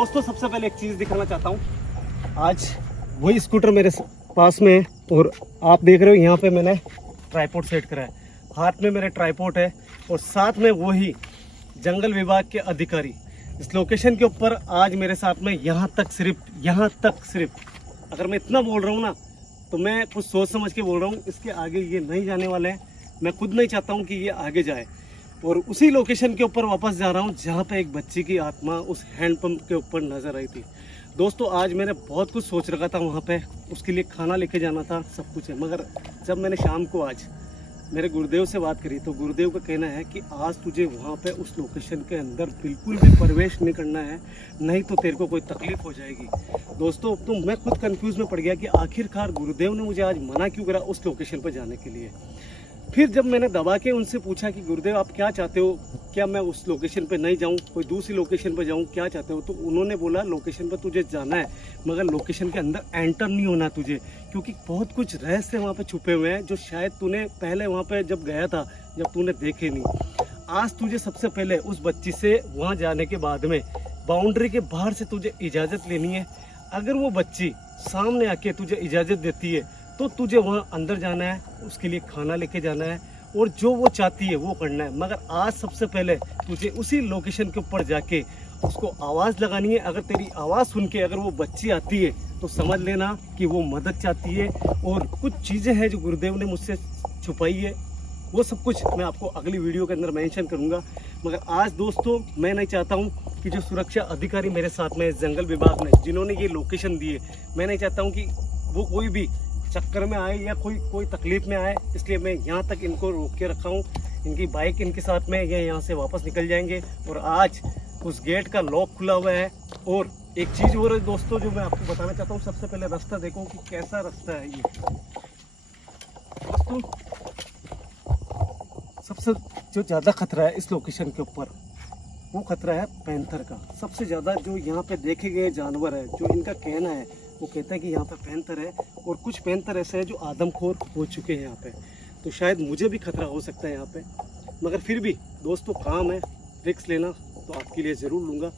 दोस्तों सबसे पहले एक चीज़ दिखाना चाहता हूँ। आज वही स्कूटर मेरे पास में है और आप देख रहे हो यहाँ पे मैंने ट्राइपॉड सेट करा है, हाथ में मेरे ट्राइपॉड है और साथ में वही जंगल विभाग के अधिकारी इस लोकेशन के ऊपर आज मेरे साथ में यहाँ तक सिर्फ अगर मैं इतना बोल रहा हूँ ना तो मैं कुछ सोच समझ के बोल रहा हूँ। इसके आगे ये नहीं जाने वाले हैं, मैं खुद नहीं चाहता हूँ कि ये आगे जाए और उसी लोकेशन के ऊपर वापस जा रहा हूँ जहाँ पे एक बच्ची की आत्मा उस हैंडपंप के ऊपर नजर आई थी। दोस्तों आज मैंने बहुत कुछ सोच रखा था, वहाँ पे उसके लिए खाना लेके जाना था, सब कुछ है, मगर जब मैंने शाम को आज मेरे गुरुदेव से बात करी तो गुरुदेव का कहना है कि आज तुझे वहाँ पे उस लोकेशन के अंदर बिल्कुल भी प्रवेश नहीं करना है, नहीं तो तेरे को कोई तकलीफ हो जाएगी। दोस्तों तो मैं खुद कंफ्यूज में पड़ गया कि आखिरकार गुरुदेव ने मुझे आज मना क्यों करा उस लोकेशन पर जाने के लिए। फिर जब मैंने दबा के उनसे पूछा कि गुरुदेव आप क्या चाहते हो, क्या मैं उस लोकेशन पे नहीं जाऊं, कोई दूसरी लोकेशन पे जाऊं, क्या चाहते हो? तो उन्होंने बोला लोकेशन पर तुझे जाना है मगर लोकेशन के अंदर एंटर नहीं होना तुझे, क्योंकि बहुत कुछ रहस्य वहाँ पे छुपे हुए हैं जो शायद तूने पहले वहाँ पे जब गया था जब तूने देखे नहीं। आज तुझे सबसे पहले उस बच्ची से वहाँ जाने के बाद में बाउंड्री के बाहर से तुझे इजाज़त लेनी है। अगर वो बच्ची सामने आके तुझे इजाज़त देती है तो तुझे वहाँ अंदर जाना है, उसके लिए खाना लेके जाना है और जो वो चाहती है वो करना है। मगर आज सबसे पहले तुझे उसी लोकेशन के ऊपर जाके उसको आवाज़ लगानी है। अगर तेरी आवाज़ सुन के अगर वो बच्ची आती है तो समझ लेना कि वो मदद चाहती है और कुछ चीज़ें हैं जो गुरुदेव ने मुझसे छुपाई है, वो सब कुछ मैं आपको अगली वीडियो के अंदर मेंशन करूँगा। मगर आज दोस्तों मैं नहीं चाहता हूँ कि जो सुरक्षा अधिकारी मेरे साथ में जंगल विभाग में जिन्होंने ये लोकेशन दी है, मैं नहीं चाहता हूँ कि वो कोई भी चक्कर में आए या कोई तकलीफ में आए, इसलिए मैं यहाँ तक इनको रोक के रखा हूँ। इनकी बाइक इनके साथ में, ये यहाँ से वापस निकल जाएंगे और आज उस गेट का लॉक खुला हुआ है। और एक चीज़ और है दोस्तों जो मैं आपको बताना चाहता हूँ। सबसे पहले रास्ता देखो कि कैसा रास्ता है ये दोस्तों। सबसे जो ज़्यादा खतरा है इस लोकेशन के ऊपर वो खतरा है पैंथर का। सबसे ज़्यादा जो यहाँ पे देखे गए जानवर है, जो इनका कहना है वो कहता है कि यहाँ पे पैंथर है और कुछ पैंथर ऐसे हैं जो आदमखोर हो चुके हैं यहाँ पे, तो शायद मुझे भी खतरा हो सकता है यहाँ पे। मगर फिर भी दोस्तों काम है, रिस्क लेना तो आपके लिए ज़रूर लूँगा।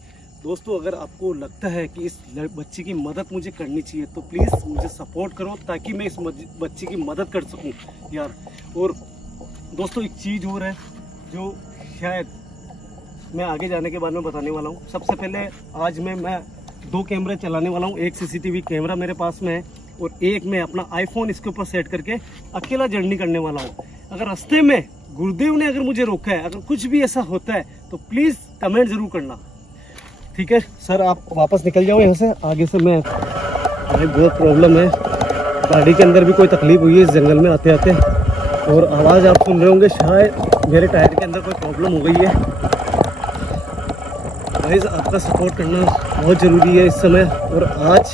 दोस्तों अगर आपको लगता है कि इस बच्ची की मदद मुझे करनी चाहिए तो प्लीज़ मुझे सपोर्ट करो ताकि मैं इस बच्ची की मदद कर सकूँ यार। और दोस्तों एक चीज़ और है जो शायद मैं आगे जाने के बाद में बताने वाला हूँ। सबसे पहले आज मैं 2 कैमरे चलाने वाला हूँ। एक सीसीटीवी कैमरा मेरे पास में है और एक मैं अपना आईफोन इसके ऊपर सेट करके अकेला जर्नी करने वाला हूँ। अगर रास्ते में गुरुदेव ने अगर मुझे रोका है, अगर कुछ भी ऐसा होता है तो प्लीज़ कमेंट ज़रूर करना, ठीक है सर? आप वापस निकल जाओ यहाँ से, आगे से मैं बहुत प्रॉब्लम है, गाड़ी के अंदर भी कोई तकलीफ हुई है इस जंगल में आते आते और आवाज़ आप सुन रहे होंगे, शायद मेरे टायर के अंदर कोई प्रॉब्लम हो गई है। गाइस आपका सपोर्ट करना बहुत ज़रूरी है इस समय। और आज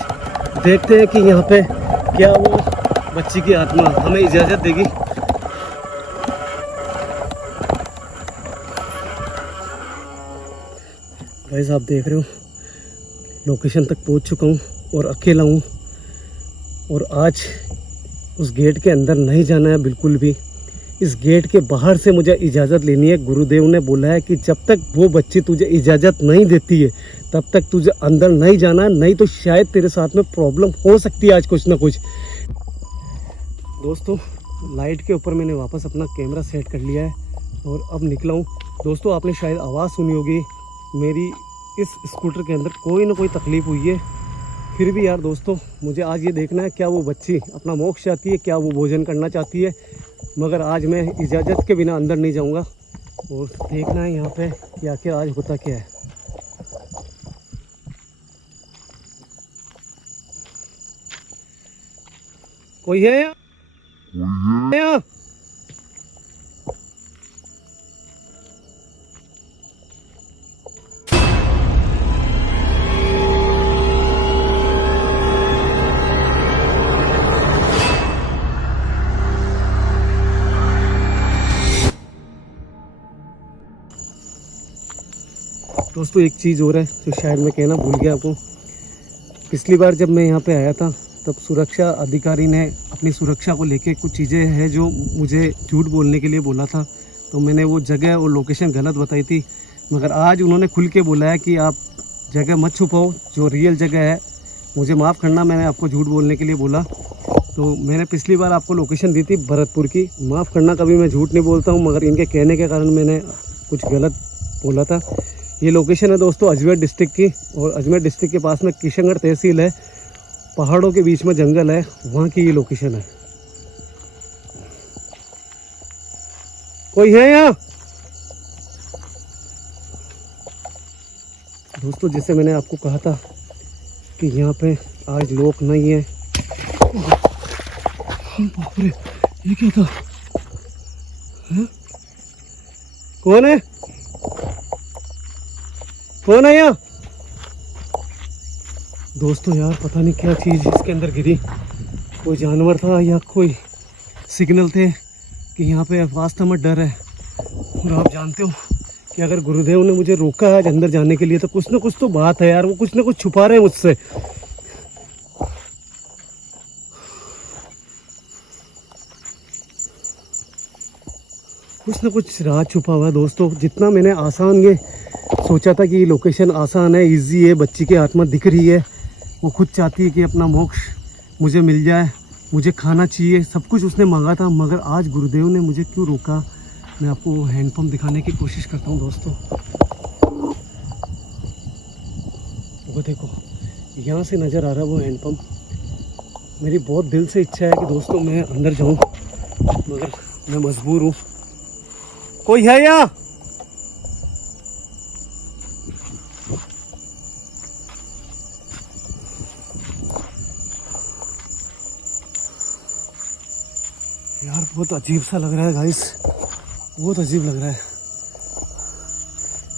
देखते हैं कि यहाँ पे क्या वो बच्ची की आत्मा हमें इजाज़त देगी। गाइस आप देख रहे हो लोकेशन तक पहुँच चुका हूँ और अकेला हूँ और आज उस गेट के अंदर नहीं जाना है बिल्कुल भी। इस गेट के बाहर से मुझे इजाज़त लेनी है। गुरुदेव ने बोला है कि जब तक वो बच्ची तुझे इजाज़त नहीं देती है तब तक तुझे अंदर नहीं जाना, नहीं तो शायद तेरे साथ में प्रॉब्लम हो सकती है आज कुछ ना कुछ। दोस्तों लाइट के ऊपर मैंने वापस अपना कैमरा सेट कर लिया है और अब निकला हूँ। दोस्तों आपने शायद आवाज़ सुनी होगी, मेरी इस स्कूटर के अंदर कोई ना कोई तकलीफ़ हुई है। फिर भी यार दोस्तों मुझे आज ये देखना है क्या वो बच्ची अपना मोक्ष चाहती है, क्या वो भोजन करना चाहती है। मगर आज मैं इजाज़त के बिना अंदर नहीं जाऊंगा और देखना है यहाँ पे कि आखिर आज होता क्या है। कोई है यहाँ? दोस्तों एक चीज़ और है जो शायद मैं कहना भूल गया आपको। पिछली बार जब मैं यहाँ पे आया था तब सुरक्षा अधिकारी ने अपनी सुरक्षा को लेके कुछ चीज़ें हैं जो मुझे झूठ बोलने के लिए बोला था, तो मैंने वो जगह और लोकेशन गलत बताई थी। मगर आज उन्होंने खुल के बोला है कि आप जगह मत छुपाओ, जो रियल जगह है। मुझे माफ़ करना, मैंने आपको झूठ बोलने के लिए बोला। तो मैंने पिछली बार आपको लोकेशन दी थी भरतपुर की, माफ़ करना, कभी मैं झूठ नहीं बोलता हूँ, मगर इनके कहने के कारण मैंने कुछ गलत बोला था। ये लोकेशन है दोस्तों अजमेर डिस्ट्रिक्ट की, और अजमेर डिस्ट्रिक्ट के पास में किशनगढ़ तहसील है, पहाड़ों के बीच में जंगल है, वहाँ की ये लोकेशन है। कोई है यहाँ दोस्तों? जैसे मैंने आपको कहा था कि यहाँ पे आज लोग नहीं है। बाप रे, ये क्या था? है? कौन है? कौन है यहाँ? दोस्तों यार पता नहीं क्या चीज़ इसके अंदर गिरी, कोई जानवर था या कोई सिग्नल थे कि यहाँ पे वास्तव में डर है। और आप जानते हो कि अगर गुरुदेव ने मुझे रोका है आज अंदर जाने के लिए, तो कुछ ना कुछ तो बात है यार, वो कुछ ना कुछ छुपा रहे हैं मुझसे। कुछ ना कुछ राज छुपा हुआ है दोस्तों। जितना मैंने आसान ये सोचा था कि ये लोकेशन आसान है, इजी है, बच्ची की आत्मा दिख रही है, वो खुद चाहती है कि अपना मोक्ष मुझे मिल जाए, मुझे खाना चाहिए, सब कुछ उसने मांगा था, मगर आज गुरुदेव ने मुझे क्यों रोका? मैं आपको वो हैंडपम्प दिखाने की कोशिश करता हूँ दोस्तों। वो देखो, यहाँ से नज़र आ रहा है वो हैंडपम्प। मेरी बहुत दिल से इच्छा है कि दोस्तों मैं अंदर जाऊँ, मगर मैं मजबूर हूँ। कोई है यहाँ? यार बहुत अजीब सा लग रहा है गाइस, बहुत अजीब लग रहा है।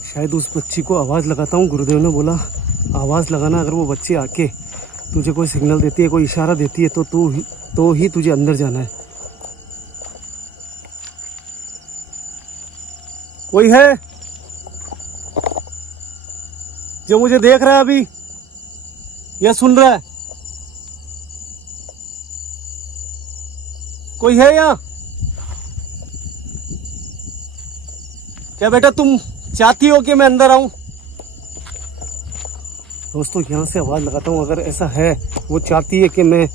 शायद उस बच्ची को आवाज़ लगाता हूँ। गुरुदेव ने बोला आवाज़ लगाना, अगर वो बच्ची आके तुझे कोई सिग्नल देती है, कोई इशारा देती है, तो ही तुझे अंदर जाना है। कोई है जो मुझे देख रहा है अभी या सुन रहा है? कोई है यहाँ? क्या बेटा तुम चाहती हो कि मैं अंदर आऊं? दोस्तों यहाँ से आवाज लगाता हूँ, अगर ऐसा है, वो चाहती है कि मैं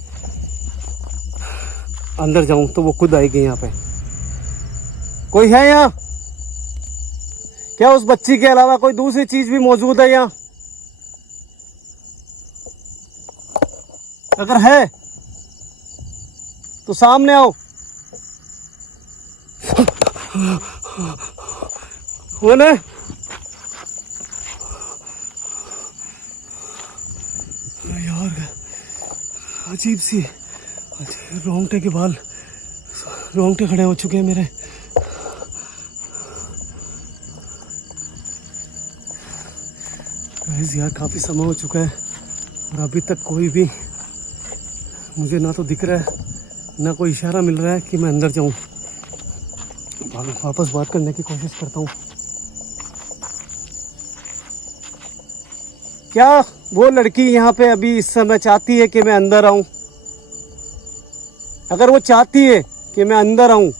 अंदर जाऊं, तो वो खुद आएगी यहाँ पे। कोई है यहाँ? क्या उस बच्ची के अलावा कोई दूसरी चीज भी मौजूद है यहाँ? अगर है तो सामने आओ। कौन है? यार अजीब सी, रोंगटे के बाल, रोंगटे खड़े हो चुके हैं मेरे। यार काफी समय हो चुका है और अभी तक कोई भी मुझे ना तो दिख रहा है, ना कोई इशारा मिल रहा है कि मैं अंदर जाऊं। वापस बात करने की कोशिश करता हूं। क्या वो लड़की यहाँ पे अभी इस समय चाहती है कि मैं अंदर आऊं? अगर वो चाहती है कि मैं अंदर आऊं,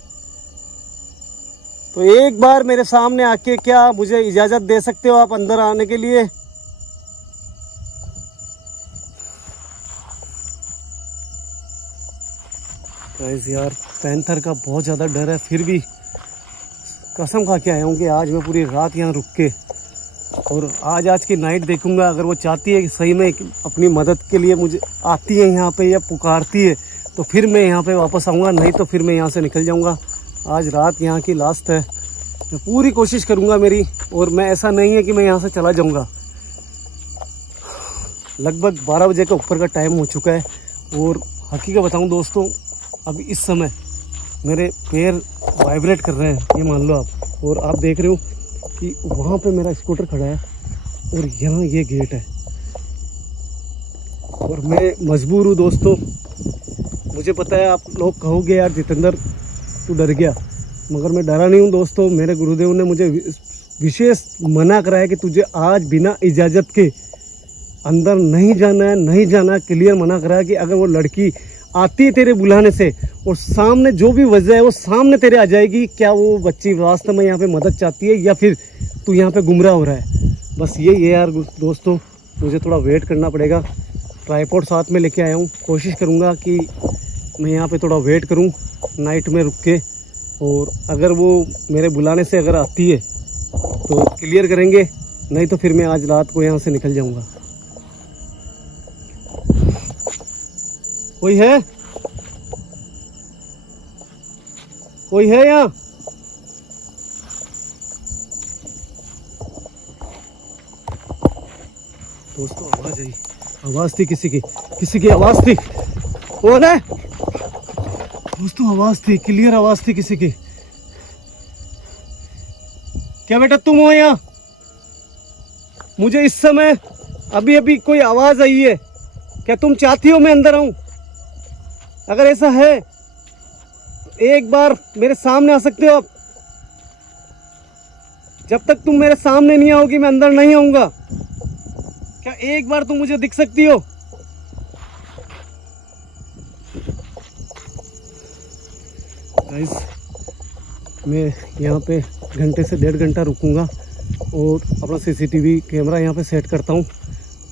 तो एक बार मेरे सामने आके क्या मुझे इजाजत दे सकते हो आप अंदर आने के लिए? गाइस यार पैंथर का बहुत ज़्यादा डर है, फिर भी कसम खा के आया हूँ कि आज मैं पूरी रात यहाँ रुक के और आज की नाइट देखूंगा। अगर वो चाहती है कि सही में अपनी मदद के लिए मुझे आती है यहाँ पे या पुकारती है, तो फिर मैं यहाँ पे वापस आऊँगा, नहीं तो फिर मैं यहाँ से निकल जाऊँगा। आज रात यहाँ की लास्ट है, मैं पूरी कोशिश करूँगा मेरी, और मैं ऐसा नहीं है कि मैं यहाँ से चला जाऊँगा। लगभग 12 बजे का ऊपर का टाइम हो चुका है, और हकीकत बताऊँ दोस्तों, अभी इस समय मेरे पैर वाइब्रेट कर रहे हैं, ये मान लो आप। और आप देख रहे हो कि वहाँ पे मेरा स्कूटर खड़ा है और यहाँ ये गेट है, और मैं मजबूर हूँ दोस्तों। मुझे पता है आप लोग कहोगे यार जितेंद्र तू डर गया, मगर मैं डरा नहीं हूँ दोस्तों। मेरे गुरुदेव ने मुझे विशेष मना करा है कि तुझे आज बिना इजाज़त के अंदर नहीं जाना है, नहीं जाना। क्लियर मना करा है कि अगर वो लड़की आती है तेरे बुलाने से और सामने जो भी वजह है वो सामने तेरे आ जाएगी, क्या वो बच्ची वास्तव में यहाँ पे मदद चाहती है या फिर तू यहाँ पे गुमराह हो रहा है? बस यही है यार दोस्तों, मुझे थोड़ा वेट करना पड़ेगा। ट्राइपॉड साथ में लेके आया हूँ, कोशिश करूँगा कि मैं यहाँ पे थोड़ा वेट करूँ नाइट में रुक के, और अगर वो मेरे बुलाने से अगर आती है तो क्लियर करेंगे, नहीं तो फिर मैं आज रात को यहाँ से निकल जाऊँगा। कोई है? कोई है यहाँ? दोस्तों आवाज आई, आवाज थी किसी की आवाज थी। कौन है दोस्तों? आवाज थी, क्लियर आवाज थी किसी की। क्या बेटा तुम हो यहाँ? मुझे इस समय अभी अभी कोई आवाज आई है, क्या तुम चाहती हो मैं अंदर आऊं? अगर ऐसा है एक बार मेरे सामने आ सकते हो आप? जब तक तुम मेरे सामने नहीं आओगी मैं अंदर नहीं आऊंगा। क्या एक बार तुम मुझे दिख सकती हो? गाइस, मैं यहाँ पे घंटे से 1.5 घंटा रुकूंगा और अपना सीसीटीवी कैमरा यहाँ पे सेट करता हूँ,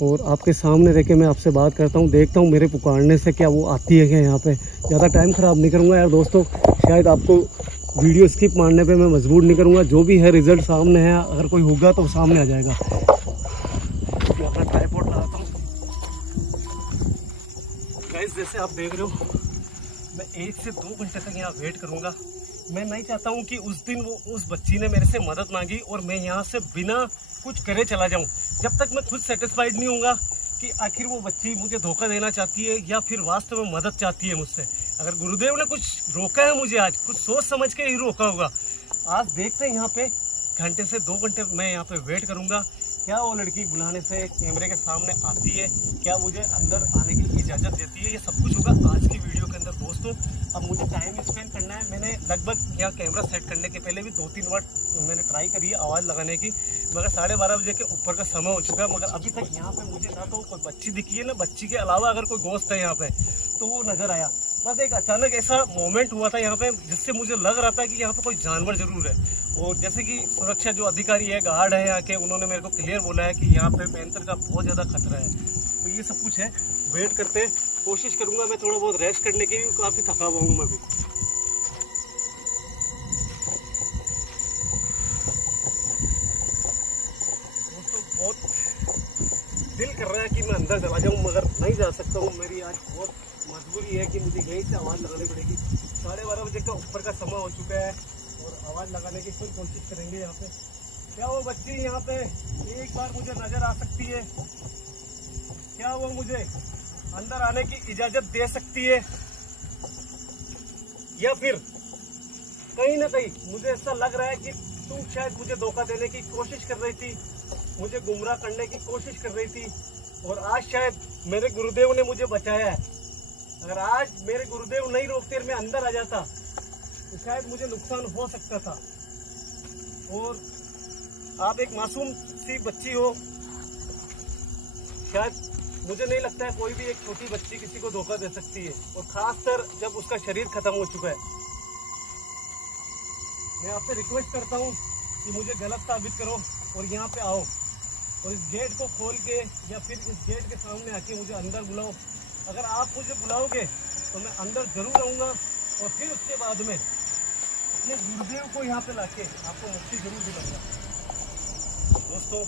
और आपके सामने रह के मैं आपसे बात करता हूँ, देखता हूँ मेरे पुकारने से क्या वो आती है क्या यहाँ पे। ज़्यादा टाइम ख़राब नहीं करूँगा यार दोस्तों, शायद आपको वीडियो स्किप मारने पे मैं मजबूर नहीं करूँगा। जो भी है रिजल्ट सामने है, अगर कोई होगा तो सामने आ जाएगा। मैं अपना ट्राइपॉड लगाता हूँ। गाइस, जैसे आप देख रहे हो मैं 1 से 2 घंटे तक यहाँ वेट करूँगा। मैं नहीं चाहता हूँ कि उस दिन वो उस बच्ची ने मेरे से मदद मांगी और मैं यहाँ से बिना कुछ करे चला जाऊँ। जब तक मैं खुद सेटिस्फाइड नहीं होऊंगा कि आखिर वो बच्ची मुझे धोखा देना चाहती है या फिर वास्तव में मदद चाहती है मुझसे। अगर गुरुदेव ने कुछ रोका है मुझे, आज कुछ सोच समझ के ही रोका होगा। आज देखते हैं यहाँ पे घंटे से 2 घंटे मैं यहाँ पे वेट करूँगा। क्या वो लड़की बुलाने से कैमरे के सामने आती है, क्या मुझे अंदर आने की इजाज़त देती है, ये सब कुछ होगा आज की वीडियो के अंदर दोस्तों। अब मुझे टाइम स्पेंड करना है। मैंने लगभग यहाँ कैमरा सेट करने के पहले भी 2-3 बार मैंने ट्राई करी है आवाज़ लगाने की, मगर 12:30 बजे के ऊपर का समय हो चुका है। मगर अभी तक यहाँ पे मुझे ना तो कोई बच्ची दिखी है, ना बच्ची के अलावा अगर कोई दोस्त है यहाँ पे तो वो नज़र आया। बस एक अचानक ऐसा मोमेंट हुआ था यहाँ पे जिससे मुझे लग रहा था कि यहाँ पे कोई जानवर जरूर है। और जैसे कि सुरक्षा जो अधिकारी है, गार्ड है यहाँ के, उन्होंने मेरे को क्लियर बोला है कि यहाँ पे पैंथर का बहुत ज़्यादा खतरा है। तो ये सब कुछ है, वेट करते कोशिश करूँगा। मैं थोड़ा बहुत रेस्ट करने की भी काफ़ी थका हुआ हूँ मैं भी। दोस्तों बहुत दिल कर रहा है कि मैं अंदर चला जाऊँ, मगर नहीं जा सकता हूँ। मेरी आज बहुत मजबूरी है कि मुझे यहीं से आवाज़ लगानी पड़ेगी। 12:30 बजे का ऊपर का समय हो चुका है और आवाज़ लगाने की फिर कोशिश करेंगे यहाँ पे। क्या वो बच्ची यहाँ पे एक बार मुझे नज़र आ सकती है? क्या वो मुझे अंदर आने की इजाज़त दे सकती है? या फिर कहीं ना कहीं मुझे ऐसा लग रहा है कि तुम शायद मुझे धोखा देने की कोशिश कर रही थी, मुझे गुमराह करने की कोशिश कर रही थी, और आज शायद मेरे गुरुदेव ने मुझे बचाया है। अगर आज मेरे गुरुदेव नहीं रोकते और मैं अंदर आ जाता तो शायद मुझे नुकसान हो सकता था। और आप एक मासूम सी बच्ची हो, शायद मुझे नहीं लगता है कोई भी एक छोटी बच्ची किसी को धोखा दे सकती है, और खासकर जब उसका शरीर खत्म हो चुका है। मैं आपसे रिक्वेस्ट करता हूँ कि मुझे गलत साबित करो और यहाँ पे आओ और इस गेट को खोल के या फिर इस गेट के सामने आके मुझे अंदर बुलाओ। अगर आप मुझे बुलाओगे तो मैं अंदर जरूर आऊँगा, और फिर उसके बाद में अपने गुरुदेव को यहाँ पे लाके आपको मुक्ति जरूर दिलाऊंगा। दोस्तों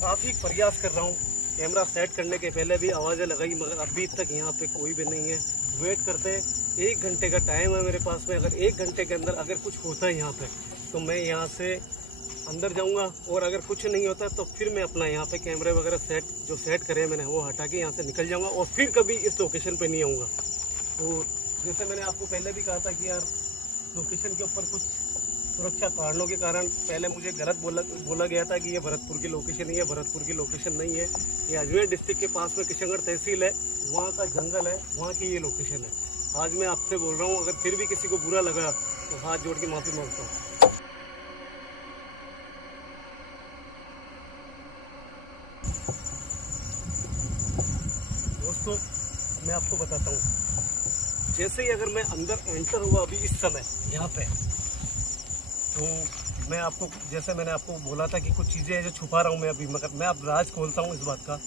काफ़ी प्रयास कर रहा हूँ, कैमरा सेट करने के पहले भी आवाज़ें लगाई, मगर अभी तक यहाँ पे कोई भी नहीं है। वेट करते हैं, 1 घंटे का टाइम है मेरे पास में। अगर 1 घंटे के अंदर अगर कुछ होता है यहाँ पे तो मैं यहाँ से अंदर जाऊंगा, और अगर कुछ नहीं होता तो फिर मैं अपना यहाँ पे कैमरे वगैरह सेट करे मैंने वो हटा के यहाँ से निकल जाऊंगा, और फिर कभी इस लोकेशन पे नहीं आऊँगा। तो जैसे मैंने आपको पहले भी कहा था कि यार लोकेशन के ऊपर कुछ सुरक्षा कारणों के कारण पहले मुझे गलत बोला गया था कि ये भरतपुर की लोकेशन है। ये भरतपुर की लोकेशन नहीं है, ये अजमेर डिस्ट्रिक्ट के पास में किशनगढ़ तहसील है, वहाँ का जंगल है, वहाँ की ये लोकेशन है। आज मैं आपसे बोल रहा हूँ, अगर फिर भी किसी को बुरा लगा तो हाथ जोड़ के माफ़ी मांगता हूँ। दोस्तों मैं आपको बताता हूँ, जैसे ही अगर मैं अंदर एंटर हुआ अभी इस समय यहाँ पे, तो मैं आपको, जैसे मैंने आपको बोला था कि कुछ चीज़ें हैं जो छुपा रहा हूँ मैं अभी, मगर मैं अब राज खोलता हूँ इस बात का।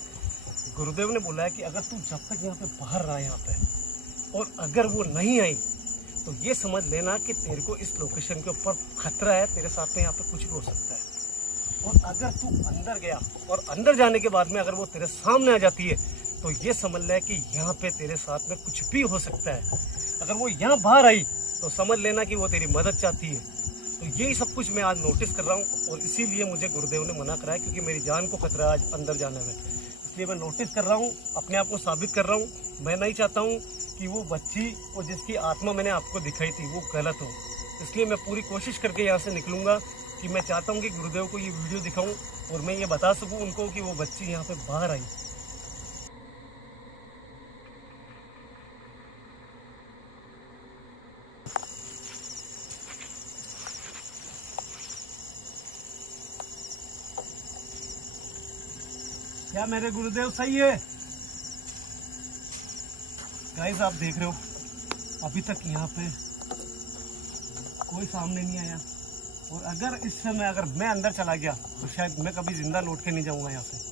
गुरुदेव ने बोला है कि अगर तू जब तक यहाँ पे बाहर रहा यहाँ पे, और अगर वो नहीं आई तो ये समझ लेना कि तेरे को इस लोकेशन के ऊपर खतरा है, तेरे साथ में यहाँ पे कुछ भी हो सकता है। और अगर तू अंदर गया और अंदर जाने के बाद में अगर वो तेरे सामने आ जाती है तो ये समझ ले कि यहाँ पे तेरे साथ में कुछ भी हो सकता है। अगर वो यहाँ बाहर आई तो समझ लेना कि वो तेरी मदद चाहती है। तो यही सब कुछ मैं आज नोटिस कर रहा हूँ, और इसीलिए मुझे गुरुदेव ने मना कराया, क्योंकि मेरी जान को खतरा है आज अंदर जाने में। इसलिए मैं नोटिस कर रहा हूँ, अपने आप को साबित कर रहा हूँ। मैं नहीं चाहता हूँ कि वो बच्ची और जिसकी आत्मा मैंने आपको दिखाई थी वो गलत हो। इसलिए मैं पूरी कोशिश करके यहाँ से निकलूँगा कि मैं चाहता हूँ कि गुरुदेव को ये वीडियो दिखाऊँ और मैं ये बता सकूँ उनको कि वो बच्ची यहाँ पे बाहर आई। क्या मेरे गुरुदेव सही है? गाइस आप देख रहे हो अभी तक यहाँ पे कोई सामने नहीं आया, और अगर इस समय अगर मैं अंदर चला गया तो शायद मैं कभी जिंदा लौट के नहीं जाऊंगा यहाँ से।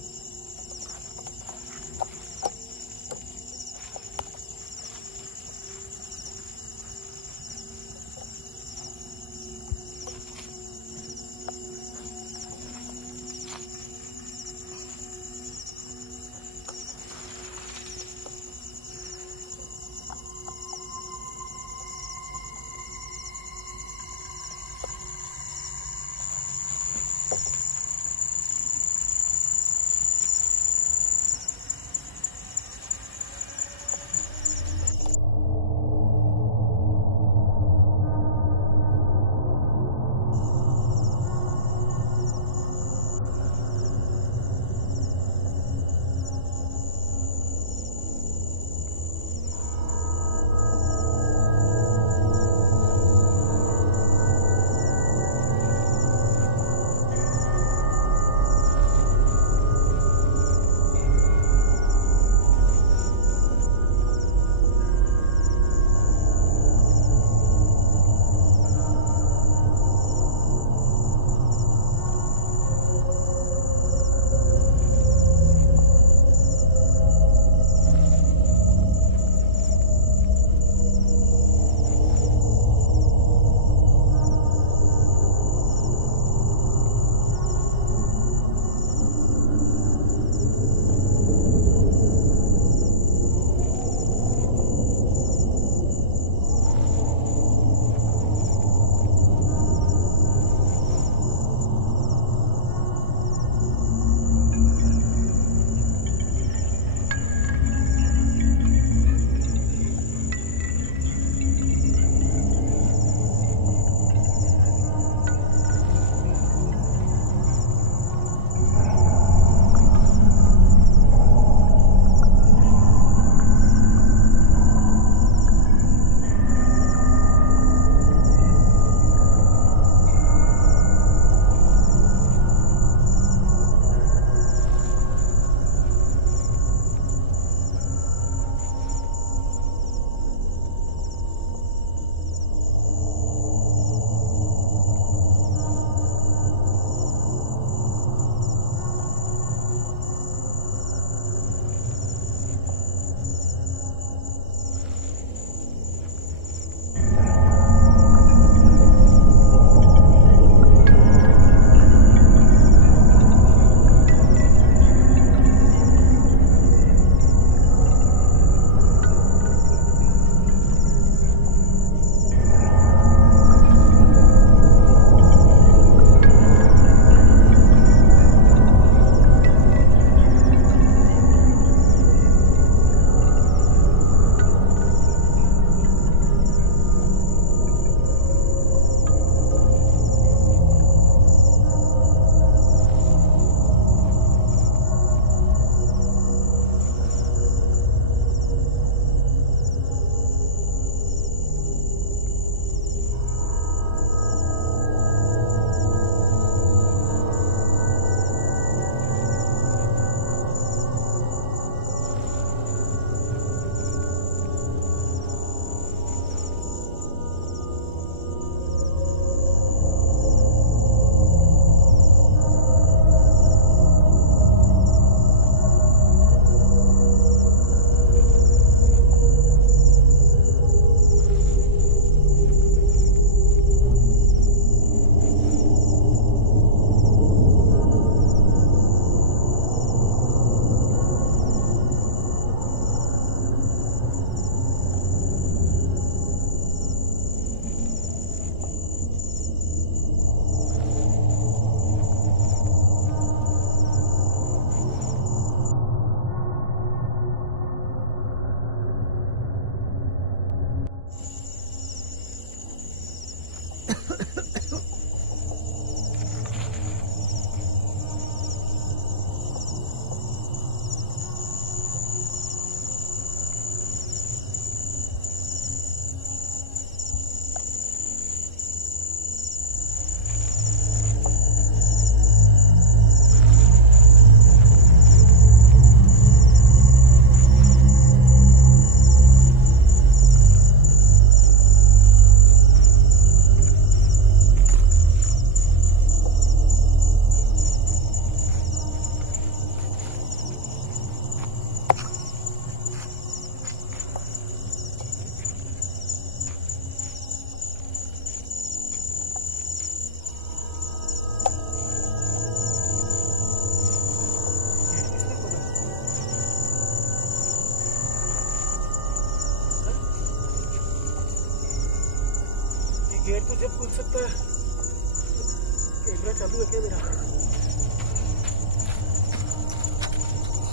गेट तो जब खुल सकता है। कैमरा चालू है क्या मेरा?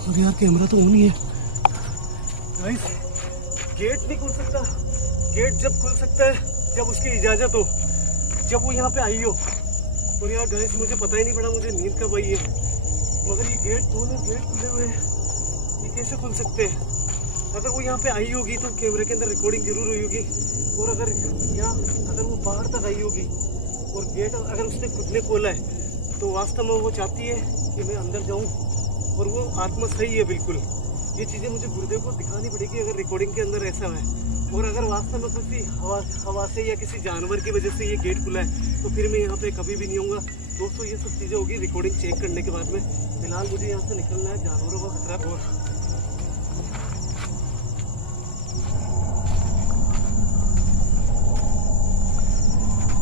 अरे यार कैमरा तो ऑन ही है। गाइस गेट नहीं खुल सकता। गेट जब खुल सकता है जब उसकी इजाजत हो, जब वो यहाँ पे आई हो। और यार गाइस मुझे पता ही नहीं पड़ा मुझे नींद कब आई है, मगर ये गेट दोनों गेट खुले हुए हैं, ये कैसे खुल सकते हैं? अगर वो यहाँ पे आई होगी तो कैमरे के अंदर रिकॉर्डिंग जरूर हुई होगी, और अगर वो बाहर तक आई होगी और गेट अगर उसने खुद ने खोला है तो वास्तव में वो चाहती है कि मैं अंदर जाऊँ, और वो आत्मा सही है बिल्कुल। ये चीज़ें मुझे गुरुदेव को दिखानी पड़ेगी अगर रिकॉर्डिंग के अंदर ऐसा है। और अगर वास्तव में किसी हवा से या किसी जानवर की वजह से ये गेट खुला है तो फिर मैं यहाँ पे कभी भी नहीं आऊँगा। दोस्तों ये सब चीज़ें होगी रिकॉर्डिंग चेक करने के बाद में। फिलहाल मुझे यहाँ से निकलना है, जानवरों का खतरा। और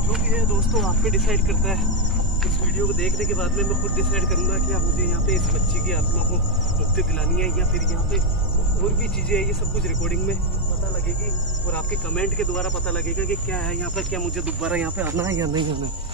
जो भी है दोस्तों आप पे डिसाइड करता है। इस वीडियो को देखने के बाद में मैं खुद डिसाइड करूँगा कि अब मुझे यहाँ पे इस बच्ची की आत्मा को मुक्ति दिलानी है या फिर यहाँ पे और भी चीज़ें हैं। ये सब कुछ रिकॉर्डिंग में पता लगेगी और आपके कमेंट के द्वारा पता लगेगा कि क्या है यहाँ पर, क्या मुझे दोबारा यहाँ पे आना है या नहीं आना है।